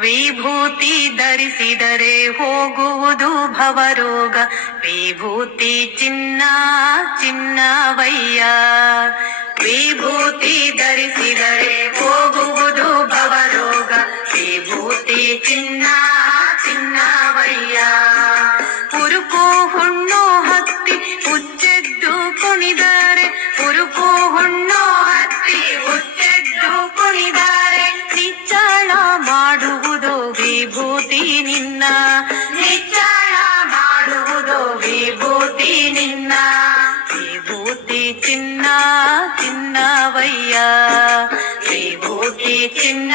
ವಿಭೂತಿ ಧರಿಸಿದರೆ ಹೋಗುವುದು ಭವರೋಗ. ವಿಭೂತಿ ಚಿನ್ನ ಚಿನ್ನವಯ್ಯ. ವಿಭೂತಿ ಧರಿಸಿದರೆ ಹೋಗುವುದು ಭವರೋಗ. ವಿಭೂತಿ ಚಿನ್ನ ಚಿನ್ನವಯ್ಯ. ಉರುಕು ಹುಣ್ಣು ಹತ್ತಿ ಹುಚ್ಚೆದ್ದು ಕುಣಿದರೆ, ಉರುಕು ಹುಣ್ಣು ಹತ್ತಿ ಹುಚ್ಚೆದ್ದು ಕುಣಿದರೆ, ನಿಚ್ಚಳ ಮಾಡುವುದು ವಿಭೂತಿ ನಿನ್ನ. ನಿಚ್ಚಳ ಮಾಡುವುದು ವಿಭೂತಿ ನಿನ್ನ. ವಿಭೂತಿ ಚಿನ್ನ ಚಿನ್ನವಯ್ಯ. ವಿಭೂತಿ ಚಿನ್ನ